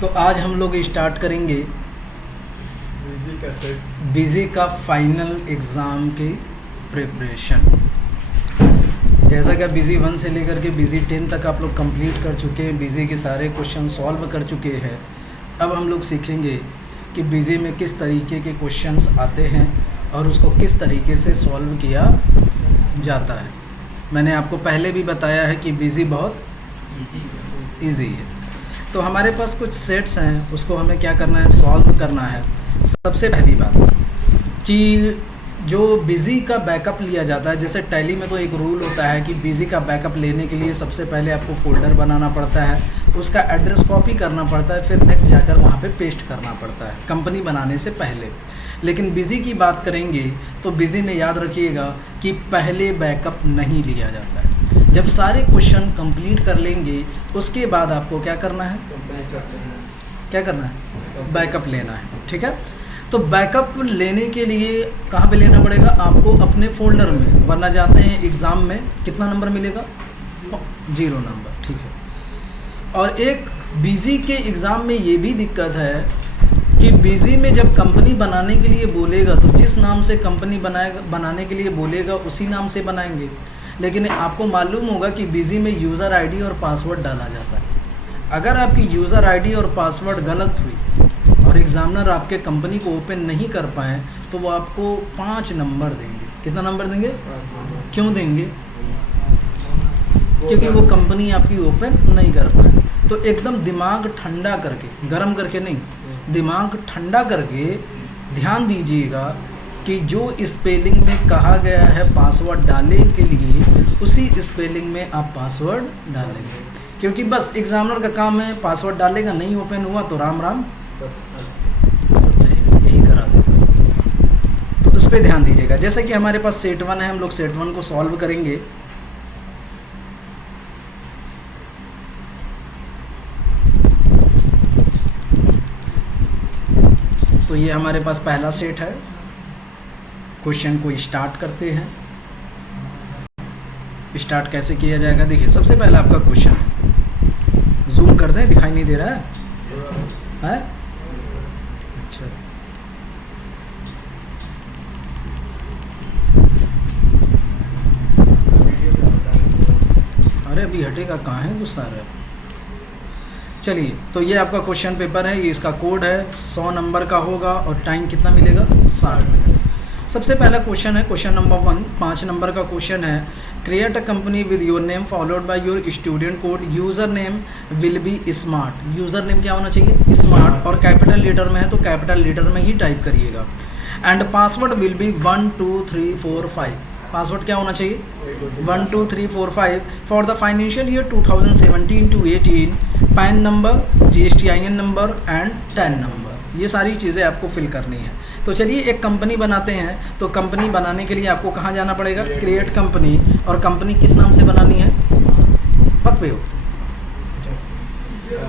तो आज हम लोग स्टार्ट करेंगे बिजी का फाइनल एग्ज़ाम की प्रिपरेशन। जैसा कि बिजी 1 से लेकर के बिजी 10 तक आप लोग कंप्लीट कर चुके हैं, बिजी के सारे क्वेश्चन सॉल्व कर चुके हैं। अब हम लोग सीखेंगे कि बिजी में किस तरीके के क्वेश्चंस आते हैं और उसको किस तरीके से सॉल्व किया जाता है। मैंने आपको पहले भी बताया है कि बिजी बहुत इजी है। तो हमारे पास कुछ सेट्स हैं, उसको हमें क्या करना है, सॉल्व करना है। सबसे पहली बात कि जो बिजी का बैकअप लिया जाता है, जैसे टैली में तो एक रूल होता है कि बिजी का बैकअप लेने के लिए सबसे पहले आपको फोल्डर बनाना पड़ता है, उसका एड्रेस कॉपी करना पड़ता है, फिर नेक्स्ट जाकर वहाँ पे पेस्ट करना पड़ता है कंपनी बनाने से पहले। लेकिन बिजी की बात करेंगे तो बिजी में याद रखिएगा कि पहले बैकअप नहीं लिया जाता है। जब सारे क्वेश्चन कंप्लीट कर लेंगे उसके बाद आपको क्या करना है, बैकअप लेना है। ठीक है, तो बैकअप लेने के लिए कहाँ पे लेना पड़ेगा, आपको अपने फोल्डर में, वरना जाते हैं एग्ज़ाम में कितना नंबर मिलेगा, 0 नंबर। ठीक है, और एक बिजी के एग्ज़ाम में ये भी दिक्कत है कि बिजी में जब कंपनी बनाने के लिए बोलेगा तो जिस नाम से कंपनी बनाने के लिए बोलेगा उसी नाम से बनाएंगे। लेकिन आपको मालूम होगा कि बिजी में यूज़र आईडी और पासवर्ड डाला जाता है। अगर आपकी यूज़र आईडी और पासवर्ड गलत हुई और एग्ज़ामिनर आपके कंपनी को ओपन नहीं कर पाए तो वो आपको 5 नंबर देंगे। कितना नंबर देंगे? क्यों देंगे? क्योंकि वो कंपनी आपकी ओपन नहीं कर पाए। तो एकदम दिमाग ठंडा करके, गरम करके नहीं, दिमाग ठंडा करके ध्यान दीजिएगा कि जो स्पेलिंग में कहा गया है पासवर्ड डालने के लिए उसी स्पेलिंग में आप पासवर्ड डालेंगे। क्योंकि बस एग्जामिनर का काम है, पासवर्ड डालेगा, नहीं ओपन हुआ तो राम राम सत्य, यही करा देगा। तो उस पर ध्यान दीजिएगा। जैसे कि हमारे पास सेट 1 है, हम लोग सेट 1 को सॉल्व करेंगे। तो ये हमारे पास पहला सेट है। क्वेश्चन को स्टार्ट करते हैं। स्टार्ट कैसे किया जाएगा, देखिए सबसे पहला आपका क्वेश्चन है, जूम कर दें, दिखाई नहीं दे रहा है? अच्छा, अरे अभी हटेगा, कहाँ है गुस्सा रहा है। चलिए, तो ये आपका क्वेश्चन पेपर है, ये इसका कोड है, 100 नंबर का होगा और टाइम कितना मिलेगा, 60 मिनट। सबसे पहला क्वेश्चन है, क्वेश्चन नंबर 1, 5 नंबर का क्वेश्चन है। Create a company with your name followed by your student code. User name will be smart. User name क्या होना चाहिए, स्मार्ट, और कैपिटल लेटर में है तो कैपिटल लेटर में ही टाइप करिएगा। And password will be 1 2 3 4 5। Password क्या होना चाहिए, 1 2 3 4 5 for the financial year 2017 to 18। Pan number, GSTIN number and tan number, ये सारी चीज़ें आपको फिल करनी है। तो चलिए एक कंपनी बनाते हैं। तो कंपनी बनाने के लिए आपको कहाँ जाना पड़ेगा, क्रिएट कंपनी। और कंपनी किस नाम से बनानी है, पक पे हो,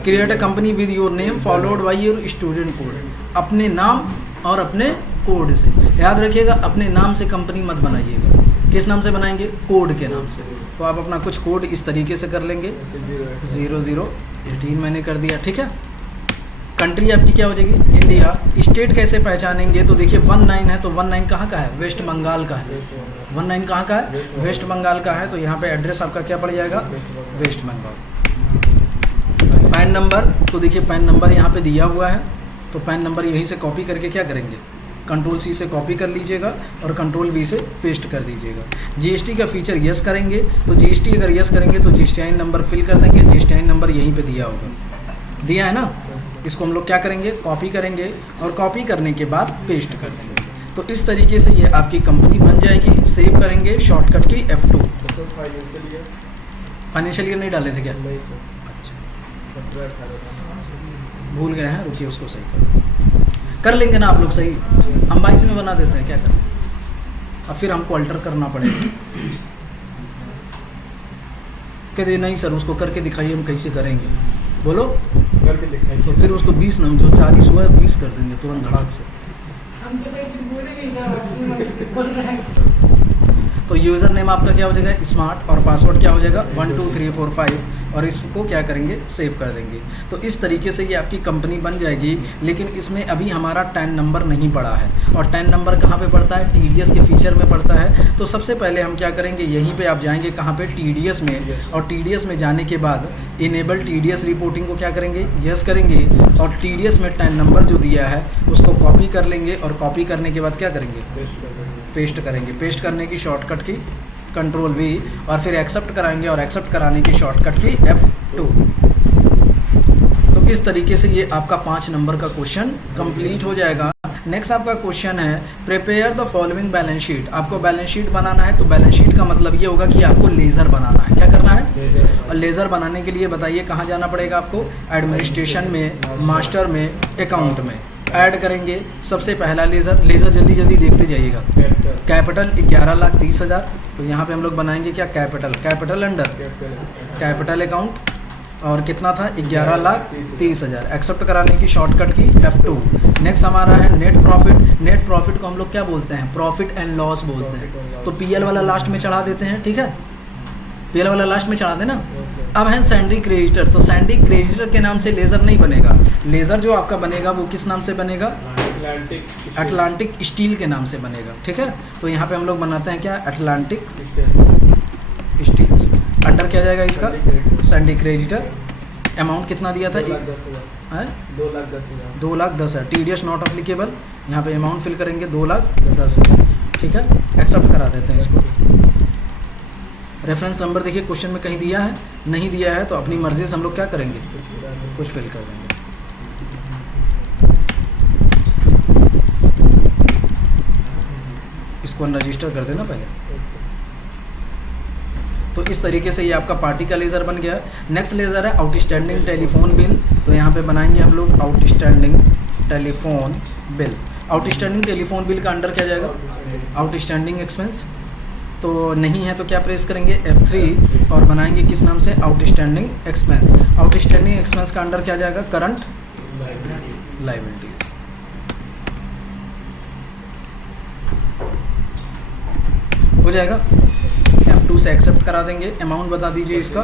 create a company with your name followed by your student code. अपने नाम और अपने कोड से, याद रखिएगा अपने नाम से कंपनी मत बनाइएगा। किस नाम से बनाएंगे, कोड के नाम से। तो आप अपना कुछ कोड इस तरीके से कर लेंगे, 0018 मैंने कर दिया। ठीक है, कंट्री आपकी क्या हो जाएगी, इंडिया। स्टेट कैसे पहचानेंगे, तो देखिए 19 है तो 19 कहाँ का है, वेस्ट बंगाल का है। 19 कहाँ का है, वेस्ट बंगाल का है। तो यहाँ पे एड्रेस आपका क्या पड़ जाएगा, वेस्ट बंगाल। पैन नंबर, तो देखिए पैन नंबर यहाँ पे दिया हुआ है, तो पैन नंबर यहीं से कॉपी करके क्या करेंगे, Ctrl+C से कॉपी कर लीजिएगा और Ctrl+V से पेस्ट कर दीजिएगा। GST का फीचर यस करेंगे, तो GST अगर यस करेंगे तो GSTIN नंबर फिल कर देंगे। GSTIN नंबर यहीं पे दिया होगा, दिया है ना। इसको हम लोग क्या करेंगे, कॉपी करेंगे और कॉपी करने के बाद पेस्ट कर देंगे। तो इस तरीके से ये आपकी कंपनी बन जाएगी। सेव करेंगे, शॉर्टकट की F2। फाइनेंशियल ईयर नहीं डाले थे क्या, अच्छा भूल गए हैं, रुकिए उसको सही कर लेंगे ना आप लोग, सही हम 22 में बना देते हैं, क्या करें। अब फिर हमको अल्टर करना पड़ेगा। कहते नहीं सर उसको करके दिखाइए, हम कैसे करेंगे, बोलो करके दिखाइए। तो फिर उसको 20 न, जो 40 हुआ है 20 कर देंगे तुरंत धड़ाक से। तो यूज़र नेम आपका क्या हो जाएगा, स्मार्ट, और पासवर्ड क्या हो जाएगा, 1 2 3 4 5। और इसको क्या करेंगे, सेव कर देंगे। तो इस तरीके से ये आपकी कंपनी बन जाएगी। लेकिन इसमें अभी हमारा 10 नंबर नहीं पड़ा है, और 10 नंबर कहाँ पे पड़ता है, TDS के फीचर में पड़ता है। तो सबसे पहले हम क्या करेंगे, यहीं पे आप जाएंगे कहाँ पे, TDS में, और TDS में जाने के बाद इनेबल TDS रिपोर्टिंग को क्या करेंगे, यस करेंगे, और TDS में 10 नंबर जो दिया है उसको कॉपी कर लेंगे, और कॉपी करने के बाद क्या करेंगे, पेस्ट करेंगे। पेस्ट करने की शॉर्टकट की Ctrl V, और फिर एक्सेप्ट कराएंगे, और एक्सेप्ट कराने की शॉर्टकट की F2। तो इस तरीके से ये आपका 5 नंबर का क्वेश्चन कंप्लीट हो जाएगा। नेक्स्ट आपका क्वेश्चन है, prepare the following balance sheet. आपको बैलेंस शीट बनाना है, तो बैलेंस शीट का मतलब ये होगा कि आपको लेज़र बनाना है। क्या करना है, और लेज़र बनाने के लिए बताइए कहाँ जाना पड़ेगा आपको, एडमिनिस्ट्रेशन में, मास्टर में, अकाउंट में। ऐड करेंगे सबसे पहला लेज़र जल्दी जल्दी देखते जाइएगा। कैपिटल 11,30,000, तो यहाँ पे हम लोग बनाएंगे क्या, कैपिटल अंडर कैपिटल अकाउंट, और कितना था, 11,30,000। एक्सेप्ट कराने की शॉर्टकट की F2। नेक्स्ट हमारा है नेट प्रॉफिट। नेट प्रॉफिट को हम लोग क्या बोलते हैं, प्रॉफिट एंड लॉस बोलते हैं। तो PL वाला लास्ट में चढ़ा देते हैं, ठीक है, PL वाला लास्ट में चढ़ा देना। अब है सैंडी क्रेडिटर। तो सैंडी क्रेडिटर के नाम से लेज़र नहीं बनेगा। लेज़र जो आपका बनेगा वो किस नाम से बनेगा, अटलांटिक स्टील के नाम से बनेगा, ठीक है। तो यहाँ पे हम लोग बनाते हैं क्या, अटलांटिक स्टील। अंडर क्या जाएगा इसका, सैंडी क्रेडिटर। अमाउंट कितना दिया था, 2,10,000। TDS नॉट अप्लीकेबल, यहाँ पे अमाउंट फिल करेंगे 2,10,000, ठीक है। एक्सेप्ट करा देते हैं इसको। रेफरेंस नंबर देखिए क्वेश्चन में कहीं दिया है, नहीं दिया है, तो अपनी मर्जी से हम लोग क्या करेंगे, कुछ फिल कर देंगे। इसको रजिस्टर कर देना पहले। तो इस तरीके से ये आपका पार्टी का लेज़र बन गया। नेक्स्ट लेज़र है आउटस्टैंडिंग टेलीफोन बिल। तो यहाँ पे बनाएंगे हम लोग outstanding telephone bill. Outstanding telephone bill का अंडर क्या जाएगा, आउटस्टैंडिंग एक्सपेंस। तो नहीं है तो क्या प्रेस करेंगे, F3, और बनाएंगे किस नाम से, आउटस्टैंडिंग एक्सपेंस। आउटस्टैंडिंग एक्सपेंस का अंडर क्या जाएगा, करंट लायबिलिटीज। हो जाएगा। F2 से एक्सेप्ट करा देंगे। अमाउंट बता दीजिए इसका,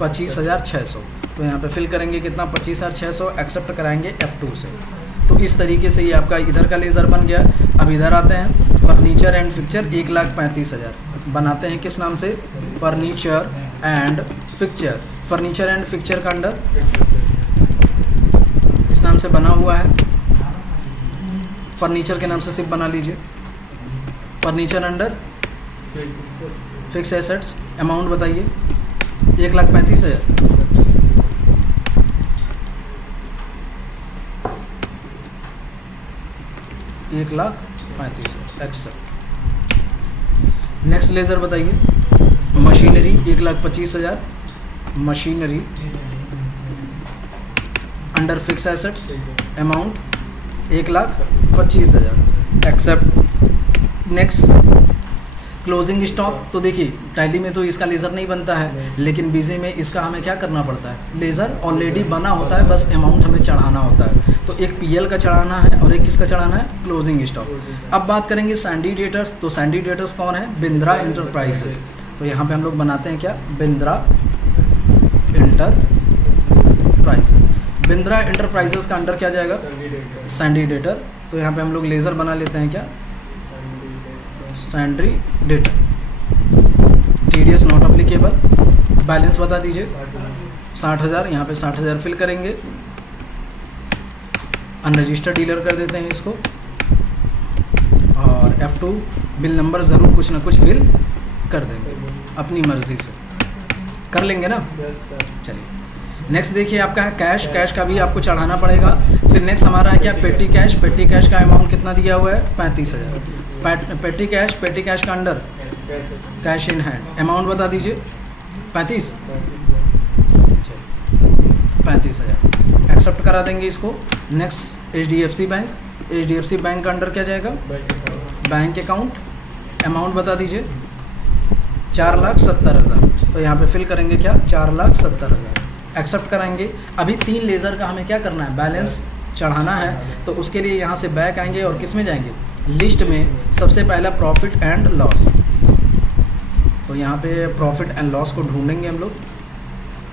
25,600। तो यहाँ पे फिल करेंगे कितना, 25,600। एक्सेप्ट कराएंगे F2 से। तो इस तरीके से ये आपका इधर का लेज़र बन गया। अब इधर आते हैं, फर्नीचर एंड फिक्चर 1,35,000 बनाते हैं किस नाम से, furniture and fixture. Furniture and fixture का अंडर इस नाम से बना हुआ है, फर्नीचर के नाम से सिर्फ बना लीजिए। Furniture under fix assets. Amount बताइए, 1,35,000। एक्सेप्ट। नेक्स्ट लेज़र बताइए, machinery 1,25,000। Machinery under fix assets. Amount 1,25,000। Accept. Next closing stock. तो देखिए टैली में तो इसका लेज़र नहीं बनता है, लेकिन बीजी में इसका हमें क्या करना पड़ता है, लेज़र ऑलरेडी बना होता है, बस अमाउंट हमें चढ़ाना होता है। तो एक PL का चढ़ाना है और एक किसका चढ़ाना है, क्लोजिंग स्टॉक। अब बात करेंगे सैंडी डेटर्स। तो सैंडी डेटर्स कौन है, बिंद्रा इंटरप्राइजेस। तो यहाँ पे हम लोग बनाते हैं क्या, बिंद्रा इंटरप्राइजेस। बिंद्रा इंटरप्राइजेस का अंडर क्या जाएगा, सैंडी डेटर। तो यहाँ पे हम लोग लेज़र बना लेते हैं क्या, Sandy debtor. TDS not applicable. Balance बता दीजिए, 60,000। यहाँ पे 60,000 फिल करेंगे। अनरजिस्टर्ड डीलर कर देते हैं इसको, और F2 बिल नंबर ज़रूर कुछ ना कुछ फिल कर देंगे अपनी मर्जी से, कर लेंगे ना। चलिए नेक्स्ट देखिए आपका है कैश। कैश का भी आपको चढ़ाना पड़ेगा। फिर नेक्स्ट हमारा है क्या, पेटी कैश। पेटी कैश का अमाउंट कितना दिया हुआ है, 35,000। पेटी कैश का under cash in hand. Amount बता दीजिए, 35,000। एक्सेप्ट करा देंगे इसको। Next HDFC bank. HDFC bank का अंडर क्या जाएगा, बैंक अकाउंट। अमाउंट बता दीजिए, 4,70,000। तो यहाँ पे फिल करेंगे क्या, 4,70,000। एक्सेप्ट कराएंगे। अभी 3 लेज़र का हमें क्या करना है, बैलेंस चढ़ाना है। तो उसके लिए यहाँ से बैक आएंगे और किस में जाएंगे, लिस्ट में। सबसे पहला प्रॉफिट एंड लॉस। तो यहाँ पे प्रॉफिट एंड लॉस को ढूंढेंगे हम लोग।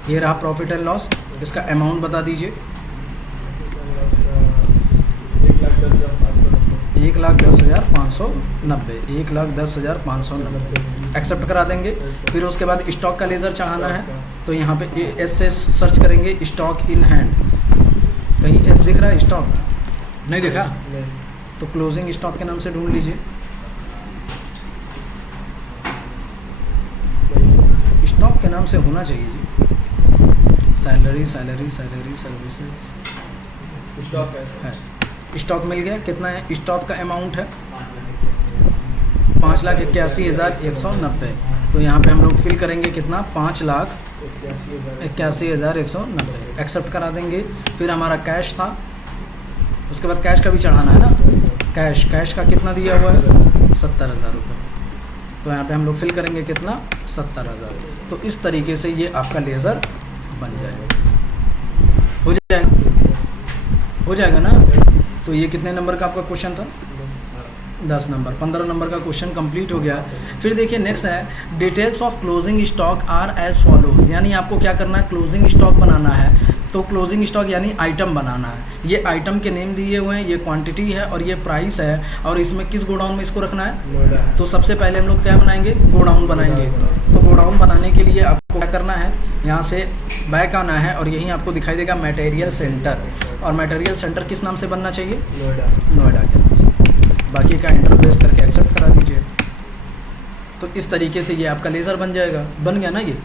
ये रहा प्रॉफिट एंड लॉस, इसका अमाउंट बता दीजिए। 1,10,590, 1,10,590 एक्सेप्ट करा देंगे। फिर उसके बाद स्टॉक का लेज़र चढ़ाना है, तो यहाँ पे एस से सर्च करेंगे, स्टॉक इन हैंड। कहीं एस दिख रहा है? स्टॉक नहीं दिखा तो क्लोजिंग स्टॉक के नाम से ढूंढ लीजिए। स्टॉक के नाम से होना चाहिए जी। सैलरी सर्विसेज स्टॉक है। स्टॉक मिल गया। कितना है स्टॉक का अमाउंट है? 5,81,190। तो यहाँ पे हम लोग फिल करेंगे कितना? 5,81,190 एक्सेप्ट करा देंगे। फिर हमारा कैश था, उसके बाद कैश का भी चढ़ाना है ना। कैश का कितना दिया हुआ है? 70,000 रुपये। तो यहाँ पे हम लोग फिल करेंगे कितना? 70,000। तो इस तरीके से ये आपका लेज़र बन जाएगा। हो जाएगा ना। तो ये कितने नंबर का आपका क्वेश्चन था? 10 नंबर। 15 नंबर का क्वेश्चन कंप्लीट हो गया। फिर देखिए नेक्स्ट है details of closing stock are as follows. यानी आपको क्या करना है? क्लोजिंग स्टॉक बनाना है। तो क्लोजिंग स्टॉक यानी आइटम बनाना है। ये आइटम के नेम दिए हुए हैं, ये क्वांटिटी है और ये प्राइस है। और इसमें किस गोडाउन में इसको रखना है? तो सबसे पहले हम लोग क्या बनाएंगे? गोडाउन बनाएंगे। तो गोडाउन बनाने के लिए आपको क्या करना है? यहाँ से बैक आना है और यहीं आपको दिखाई देगा मटेरियल सेंटर। और मटेरियल सेंटर किस नाम से बनना चाहिए? नोएडा के नाम से। बाकी का इंटरफेस करके एक्सेप्ट करा दीजिए। तो इस तरीके से ये आपका लेज़र बन जाएगा। बन गया ना ये?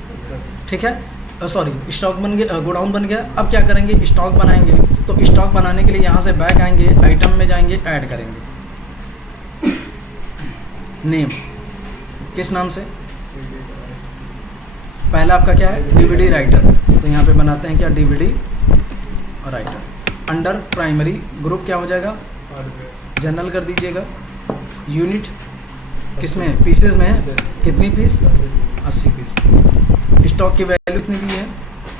ठीक है। सॉरी, स्टॉक बन गया, गोडाउन बन गया। अब क्या करेंगे? स्टॉक बनाएंगे। तो स्टॉक बनाने के लिए यहाँ से बैक आएंगे, आइटम में जाएंगे, ऐड करेंगे। नेम किस नाम से? पहला आपका क्या है? DVD writer. तो यहाँ पे बनाते हैं क्या? DVD writer. Under primary group क्या हो जाएगा? जनरल कर दीजिएगा। यूनिट किस में? पीसेस में है। कितनी पीस? 80 पीस। स्टॉक की वैल्यू कितनी दी है?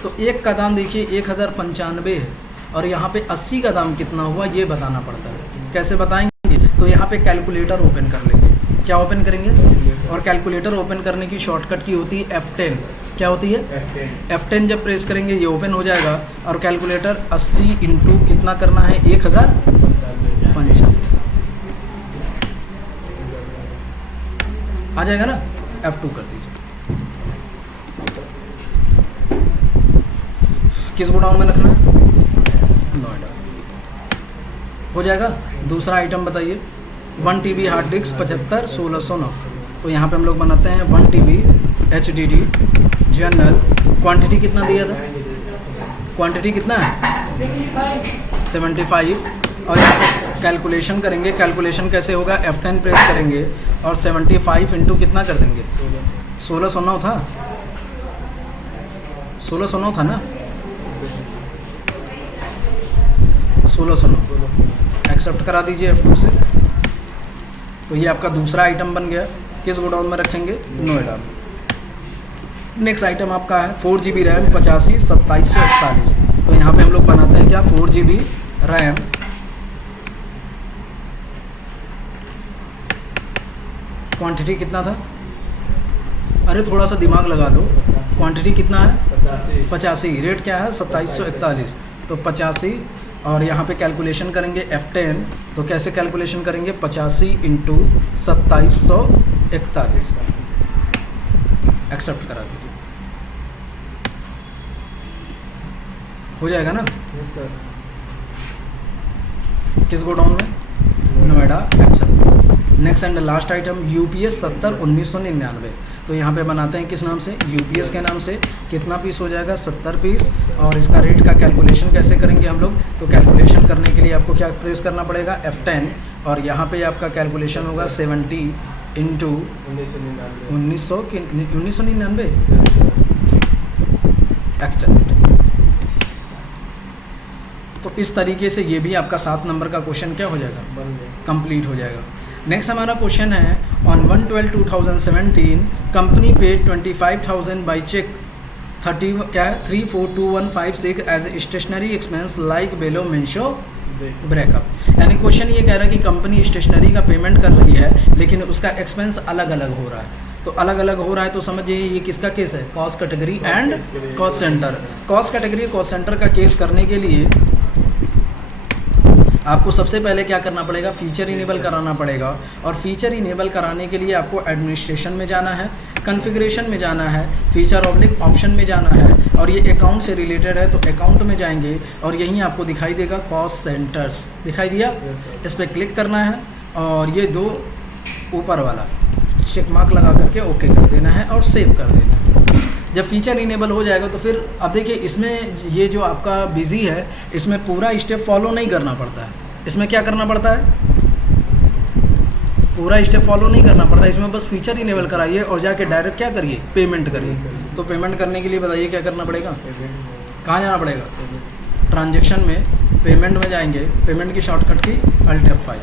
तो एक का दाम देखिए 1,095 है और यहाँ पे 80 का दाम कितना हुआ ये बताना पड़ता है। कैसे बताएंगे? तो यहाँ पे कैलकुलेटर ओपन कर लेंगे। क्या ओपन करेंगे? और कैलकुलेटर ओपन करने की शॉर्टकट की होती है F10। क्या होती है? F10 जब प्रेस करेंगे ये ओपन हो जाएगा। और कैलकुलेटर 80 इंटू कितना करना है? 1,095 आ जाएगा ना। F2 कर दीजिए। किस गोडाउन में रखना है? नोएडा। हो जाएगा। दूसरा आइटम बताइए। 1 TB हार्ड डिस्क 75 1609। तो यहाँ पे हम लोग बनाते हैं 1 TB HDD जनरल। क्वांटिटी कितना दिया था? क्वांटिटी कितना है? 75। और यहाँ पे कैलकुलेशन करेंगे। कैलकुलेशन कैसे होगा? F10 प्रेस करेंगे और 75 इंटू कितना कर देंगे? 1609 था। 1609 था ना। 1609 एक्सेप्ट करा दीजिए F2 से। तो ये आपका दूसरा आइटम बन गया। किस गोडाउन में रखेंगे? नोएडा में। नेक्स्ट आइटम आपका है 4 GB रैम 85 2741। तो यहाँ पे हम लोग बनाते हैं क्या? 4 GB रैम क्वांटिटी कितना था? अरे थोड़ा सा दिमाग लगा लो। क्वांटिटी कितना है? 85। रेट क्या है? 2741। तो 85 और यहाँ पे कैलकुलेशन करेंगे F10। तो कैसे कैलकुलेशन करेंगे? 85 इंटू 2741 एक्सेप्ट करा दीजिए। हो जाएगा ना। सर। किस गोडाउन में? Noida. Accept. Next and last item UPS 70 1999। तो यहाँ पे बनाते हैं किस नाम से? UPS के नाम से। कितना पीस हो जाएगा? 70 पीस। और इसका रेट का कैलकुलेशन कैसे करेंगे हम लोग? तो कैलकुलेशन करने के लिए आपको क्या प्रेस करना पड़ेगा? F10। और यहाँ पे आपका कैलकुलेशन होगा 70 इंटू 1999 एक्सेप्ट। तो इस तरीके से ये भी आपका 7 नंबर का क्वेश्चन क्या हो जाएगा? कंप्लीट हो जाएगा। नेक्स्ट हमारा क्वेश्चन है on 1/12/2017 company paid 25,000 by cheque 30 क्या है 342156 as stationery expense like below mentioned breakup. यानी क्वेश्चन ये कह रहा है कि कंपनी स्टेशनरी का पेमेंट कर रही है लेकिन उसका एक्सपेंस अलग अलग हो रहा है। तो अलग अलग हो रहा है तो समझिए ये किसका केस है, cost category and cost centre. Cost category cost centre का केस करने के लिए आपको सबसे पहले क्या करना पड़ेगा, फीचर इनेबल कराना पड़ेगा। और फीचर इनेबल कराने के लिए आपको एडमिनिस्ट्रेशन में जाना है, कॉन्फ़िगरेशन में जाना है, फीचर ऑब्लिक ऑप्शन में जाना है, और ये अकाउंट से रिलेटेड है तो अकाउंट में जाएंगे और यहीं आपको दिखाई देगा कॉस्ट सेंटर्स, दिखाई दिया, इस पर क्लिक करना है और ये दो ऊपर वाला चेक मार्क लगा करके ओके कर देना है और सेव कर देना है। जब फीचर इनेबल हो जाएगा तो फिर अब देखिए इसमें ये जो आपका बिजी है इसमें पूरा स्टेप फॉलो नहीं करना पड़ता है। इसमें क्या करना पड़ता है, पूरा स्टेप फॉलो नहीं करना पड़ता, इसमें बस फीचर इनेबल कराइए और जाके डायरेक्ट क्या करिए, पेमेंट करिए। तो पेमेंट करने के लिए बताइए क्या करना पड़ेगा, कहाँ जाना पड़ेगा, ट्रांजेक्शन में पेमेंट में जाएंगे, पेमेंट की शॉर्टकट की Alt F5।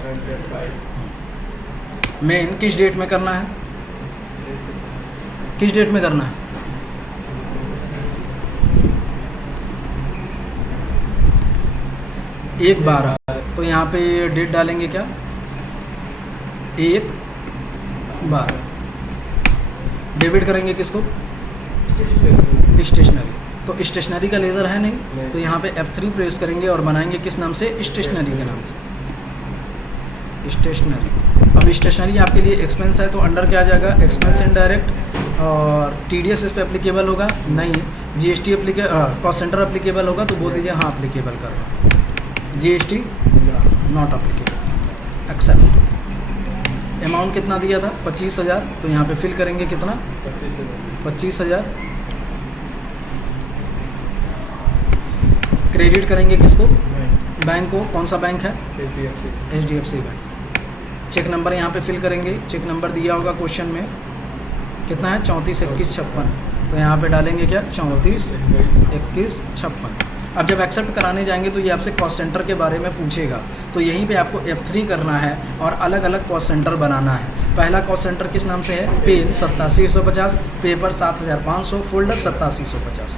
मेन किस डेट में करना है, किस डेट में करना है, एक 12, तो यहाँ पे डेट डालेंगे क्या, 1/12। डेबिट करेंगे किसको, स्टेशनरी, तो स्टेशनरी का लेज़र है नहीं तो यहाँ पे F3 प्रेस करेंगे और बनाएंगे किस नाम से, स्टेशनरी के नाम से, स्टेशनरी। अब स्टेशनरी आपके लिए एक्सपेंस है तो अंडर क्या आ जाएगा, एक्सपेंस इनडायरेक्ट, और TDS इस पर एप्लीकेबल होगा नहीं, GST कॉस्ट सेंटर एप्लीकेबल होगा तो बोल दीजिए हाँ एप्लीकेबल कर रहा हूँ, GST not applicable, accept. Amount कितना दिया था, 25,000, तो यहाँ पे फिल करेंगे कितना, 25,000। क्रेडिट करेंगे किसको, बैंक को, कौन सा बैंक है, HDFC बैंक। चेक नंबर यहाँ पे फिल करेंगे, चेक नंबर दिया होगा क्वेश्चन में, कितना है, 34 21 56, तो यहाँ पे डालेंगे क्या, 34 21 56। अब जब एक्सेप्ट कराने जाएंगे तो ये आपसे कॉस्ट सेंटर के बारे में पूछेगा, तो यहीं पे आपको F3 करना है और अलग अलग कॉस्ट सेंटर बनाना है। पहला कॉस्ट सेंटर किस नाम से है, पेन 8750, पेपर 7500, फोल्डर 8750।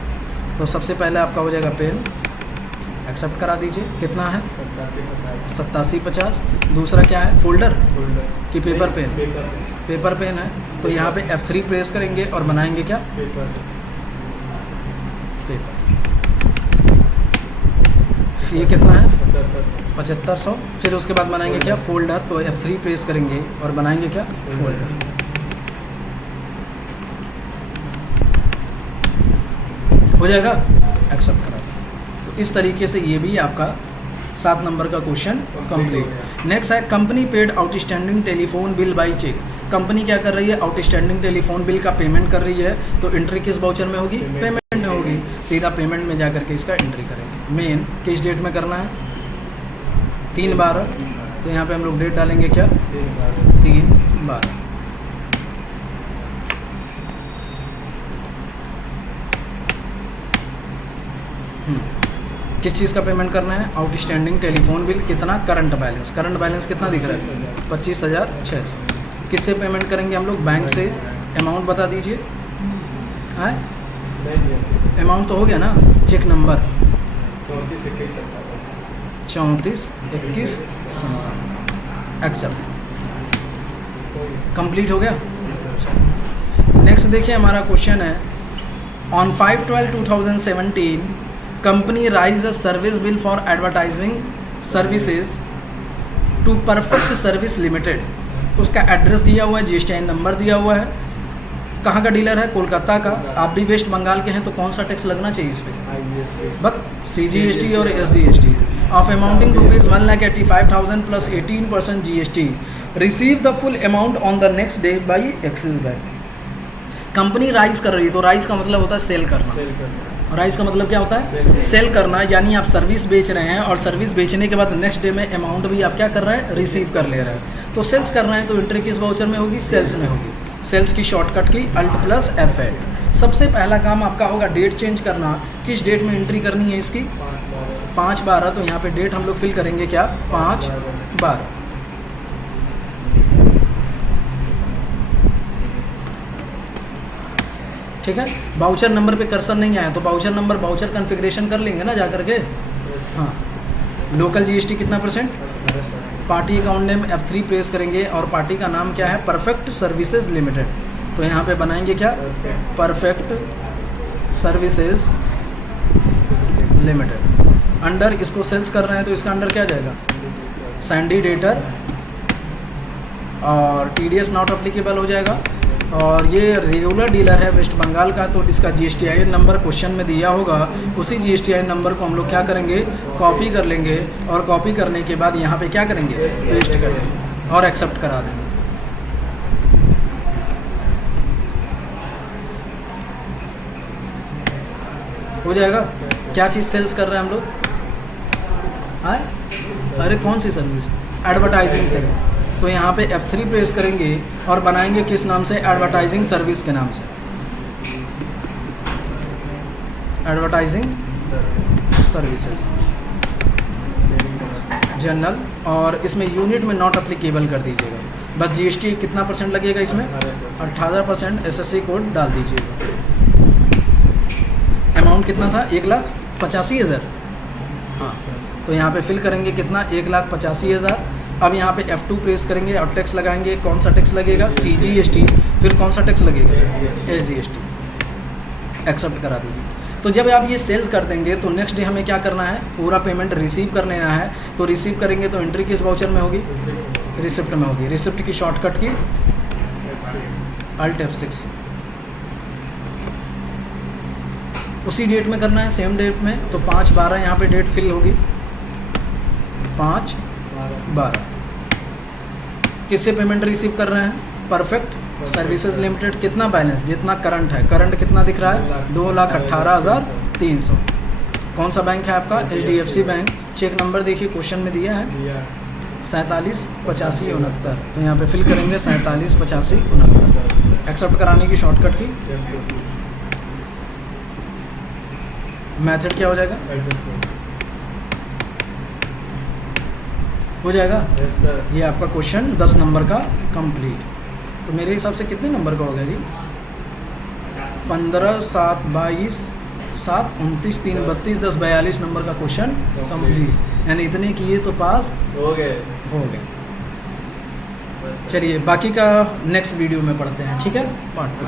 तो सबसे पहले आपका हो जाएगा पेन, एक्सेप्ट करा दीजिए, कितना है 8750। दूसरा क्या है, फोल्डर कि पेपर पेन, पेपर पेन है तो यहाँ पे F3 प्रेस करेंगे और बनाएंगे क्या, पेपर। ये कितना है, 7500। फिर उसके बाद बनाएंगे क्या, फोल्डर, तो F3 प्रेस करेंगे और बनाएंगे क्या, फोल्डर। हो जाएगा, एक्सेप्ट करा। तो इस तरीके से ये भी आपका 7 नंबर का क्वेश्चन कंप्लीट। नेक्स्ट है company paid outstanding telephone bill by cheque. Company क्या कर रही है, आउटस्टैंडिंग टेलीफोन बिल का पेमेंट कर रही है, तो एंट्री किस वाउचर में होगी, पेमेंट में होगी। सीधा पेमेंट में जा करके इसका एंट्री करेंगे। मेन किस डेट में करना है, 3/12, तो यहाँ पे हम लोग डेट डालेंगे क्या, 3/12। किस चीज़ का पेमेंट करना है, आउटस्टैंडिंग टेलीफोन बिल, कितना, करंट बैलेंस। करंट बैलेंस कितना दिख रहा है, 25,600। किससे पेमेंट करेंगे हम लोग, बैंक से। अमाउंट बता दीजिए, है अमाउंट तो हो गया ना, चेक नंबर 34 21 एक्सेप्ट, कंप्लीट हो गया। नेक्स्ट देखिए हमारा क्वेश्चन है, on 5/12/2017 company raise the service bill for advertising services to Perfect Service Limited. उसका एड्रेस दिया हुआ है, GSTN नंबर दिया हुआ है, कहाँ का डीलर है, कोलकाता का। आप भी वेस्ट बंगाल के हैं तो कौन सा टैक्स लगना चाहिए इस पर, बस CGST और SGST। Of amounting ₹1,85,000 plus 18% GST। Receive the full amount on the next day by axis bank. Company rise कर रही है, तो राइज का मतलब होता है सेल करना। राइज का मतलब क्या होता है, सेल करना, यानी आप सर्विस बेच रहे हैं और सर्विस बेचने के बाद नेक्स्ट डे में अमाउंट भी आप क्या कर रहे हैं, रिसीव कर ले रहे हैं। तो सेल्स कर रहे हैं तो एंट्री किस वाउचर में होगी, सेल्स में होगी। सेल्स की शॉर्टकट की Alt + F8। सबसे पहला काम आपका होगा डेट चेंज करना। किस डेट में एंट्री करनी है इसकी, 5/12, तो यहाँ पे डेट हम लोग फिल करेंगे क्या, 5/12। ठीक है। बाउचर नंबर पे कर्सर नहीं आया तो बाउचर नंबर, बाउचर कॉन्फ़िगरेशन कर लेंगे ना जा करके। हाँ, लोकल GST कितना %, party account name F3 press करेंगे और पार्टी का नाम क्या है, परफेक्ट सर्विसेज लिमिटेड। तो यहाँ पे बनाएंगे क्या, परफेक्ट सर्विसेज लिमिटेड। अंडर इसको सेल्स कर रहे हैं तो इसका अंडर क्या जाएगा, सैंडी डेटर और TDS नॉट अप्लीकेबल हो जाएगा। और ये रेगुलर डीलर है वेस्ट बंगाल का, तो इसका GSTIN नंबर क्वेश्चन में दिया होगा, उसी GSTIN नंबर को हम लोग क्या करेंगे, कॉपी कर लेंगे और कॉपी करने के बाद यहाँ पे क्या करेंगे, पेस्ट कर देंगे और एक्सेप्ट करा देंगे। हो जाएगा। क्या चीज़ सेल्स कर रहे हैं हम लोग, अरे कौन सी सर्विस, एडवर्टाइजिंग सर्विस। तो यहाँ पे F3 प्रेस करेंगे और बनाएंगे किस नाम से, एडवर्टाइजिंग सर्विस के नाम से, एडवर्टाइजिंग सर्विसेज जनरल। और इसमें यूनिट में नॉट अप्लीकेबल कर दीजिएगा, बस GST कितना % लगेगा इसमें, 18% SSC कोड डाल दीजिएगा। अमाउंट कितना था, 1,85,000। हाँ, तो यहाँ पे फिल करेंगे कितना, 1,85,000। अब यहाँ पे F2 प्रेस करेंगे और टैक्स लगाएंगे। कौन सा टैक्स लगेगा, CGST। फिर कौन सा टैक्स लगेगा, SGST। एक्सेप्ट करा दीजिए। तो जब आप ये सेल्स कर देंगे तो नेक्स्ट डे हमें क्या करना है, पूरा पेमेंट रिसीव कर लेना है। तो रिसीव करेंगे तो एंट्री किस वाउचर में होगी, रिसिप्ट में होगी। रिसिप्ट की शॉर्टकट की Alt F6। उसी डेट में करना है, सेम डेट में। तो 5/12 यहाँ पे डेट फिल होगी, 5/12। किससे पेमेंट रिसीव कर रहे हैं, परफेक्ट सर्विसेज लिमिटेड। कितना बैलेंस, जितना करंट है, करंट कितना दिख रहा है, 2,18,300। कौन सा बैंक है आपका, HDFC बैंक। चेक नंबर देखिए क्वेश्चन में दिया है 478569। तो यहाँ पे फिल करेंगे 478569। एक्सेप्ट कराने की शॉर्टकट की मेथड क्या हो जाएगा, हो जाएगा। ये आपका क्वेश्चन 10 नंबर का कंप्लीट। तो मेरे हिसाब से कितने नंबर का हो गया जी, 15, 7, 22, 7, 29, 3, 32, 10, 42 नंबर का क्वेश्चन कंप्लीट। यानी इतने किए तो पास हो गए। चलिए बाकी का नेक्स्ट वीडियो में पढ़ते हैं, ठीक है, पार्ट 2।